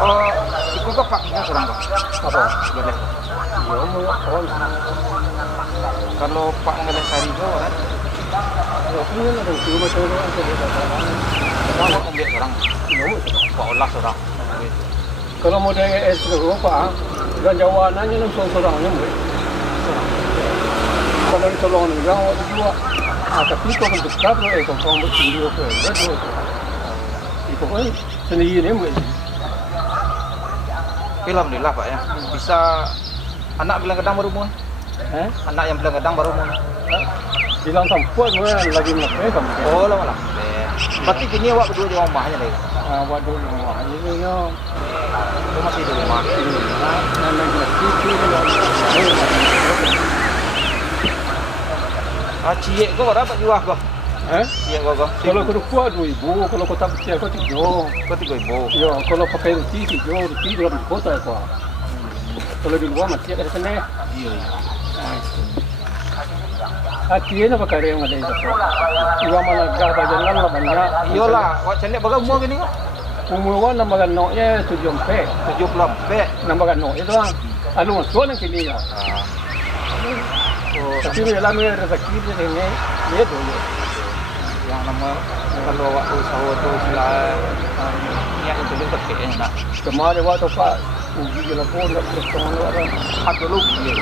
Oh, ikut kok Pak nya kurang kok. Apa? Boleh. Kalau Pak ngelih sari kok kan. Kalau ambil orang, Pak olah orang. Kalau mau dari es Eropa, dan jawabannya langsung sorangnya, kalau ditolong orang waktu dua, tapi itu kan besar loh, itu kan bertinggi oke, betul. Itu kan sendiri ni mungkin. Alhamdulillah Pak ya, bisa anak bilang kadang baru mun. Anak yang bilang kadang baru mun. Bilang sampai mungkin lagi nak kamu. Oh lama lah. Berarti kini awak berdua di rumahnya lagi. Awak dulu rumah ini yo. Itu masih di rumah. Cie kau berapa jual kau? Cie kau? Kalau kerupuk 2,000, kalau kota kecil kau 3. Kau 3.000. Ya, kalau pakai roti 3, roti dalam kota kau. Kalau di luar masih ada sana. Iya. Cie nak pakai yang ada itu. Iwa mana gak bajalan lah banyak. Iyalah, awak cendek bagai umur gini kok? Umur nama ganoknya 70. 70. Nama ganok itu lah. Anu masuk nak kini ya. Tapi bila ni rezeki dia ni dulu. Yang nama kalau awak usaha tu sila niat itu dia tak enak. Kemarin waktu Pak uji telepon nak bertemu orang. Ada lu dia.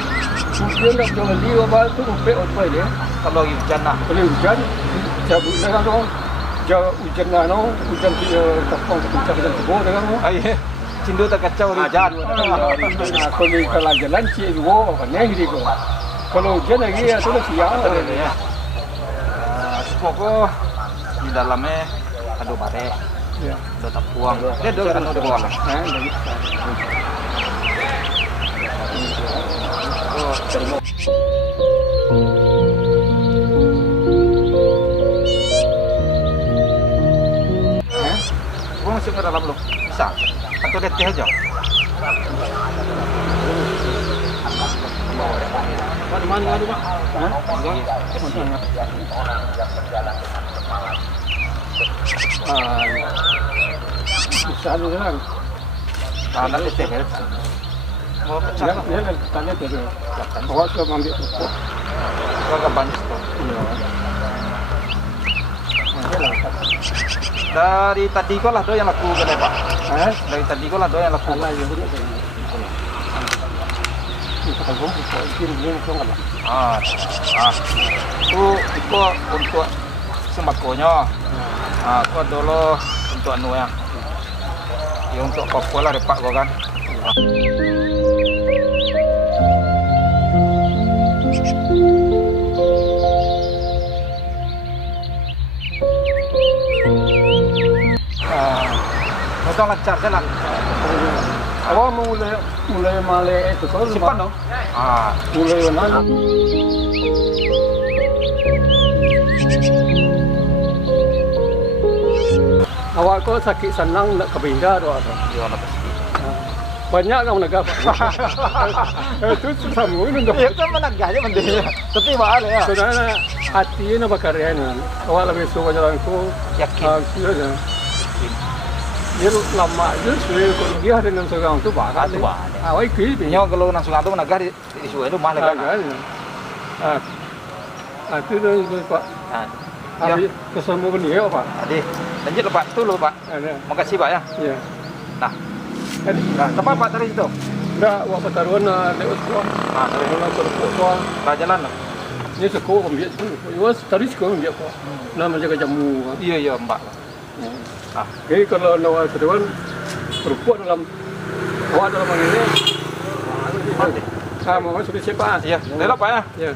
Dia nak jual dia apa tu upek apa dia. Kalau hujan nak. Kalau hujan, cabut dengan tu. Jauh hujan nano, hujan dia kapong kencang dan tebal dengan tu. Ayah, cindu tak kacau hujan. Kalau ni kalau jalan cik dua, kan yang ini ko. Kalau hujan lagi tu dah siang. Pokok di dalamnya ada bare. Ya. Ada tapuang. Dia ada kan ada buang. Oh, terima. Kau masuk ke dalam belum? Bisa? Atau dia teh aja? Di mana ada Pak? Bisa ada kan? Ada teh kan? Mau pecah? Ya kan tanya tu. Awak sudah ambil pokok. Kau agak banyak tu. Dari tadi kau lah tu yang laku kan Pak? Dari tadi kau lah tu yang laku. Allah yang benar. Kalau kiri sangat lah. Itu untuk sembakonya. Itu dulu untuk anu ya. Ya untuk apa lah repak kau kan. Kau lancar jalan. Awak mulai malai itu kau simpan dong. Mulai mana? Awak kau sakit senang nak kebinda tu apa? Ya nak pasti. Banyak kau nak apa? Itu susah mungkin untuk. Ya kan menagahnya mending. Tapi mahal ya. Sebenarnya hati nak berkarya ni. Awak lebih suka jalan kau. Yakin. Sudah. Dia lama je, kalau dia ada nang seorang tu bah. Tu bah. Awak ikut. Nyawa kalau nang sungai tu menagah di sungai tu mahal kan. Itu dah Pak. Ya. Kesan mau beli apa? Adik. Lanjut lho Pak, itu lho Pak. Ada. Makasih Pak ya. Ya. Nah, Jadi, tempat Pak dari situ. dah buat pertaruhan lewat sekolah. Dari Orang sekolah. jalan loh. Ini sekolah ambil tu. Iwas tadi sekolah ambil apa? Nama jaga jamu. Iya Mbak. Ah, Jadi kalau nak pertaruhan perempuan dalam awak dalam ini. mati. Mau masuk siapa? Iya, lelok Pak ya. Ya.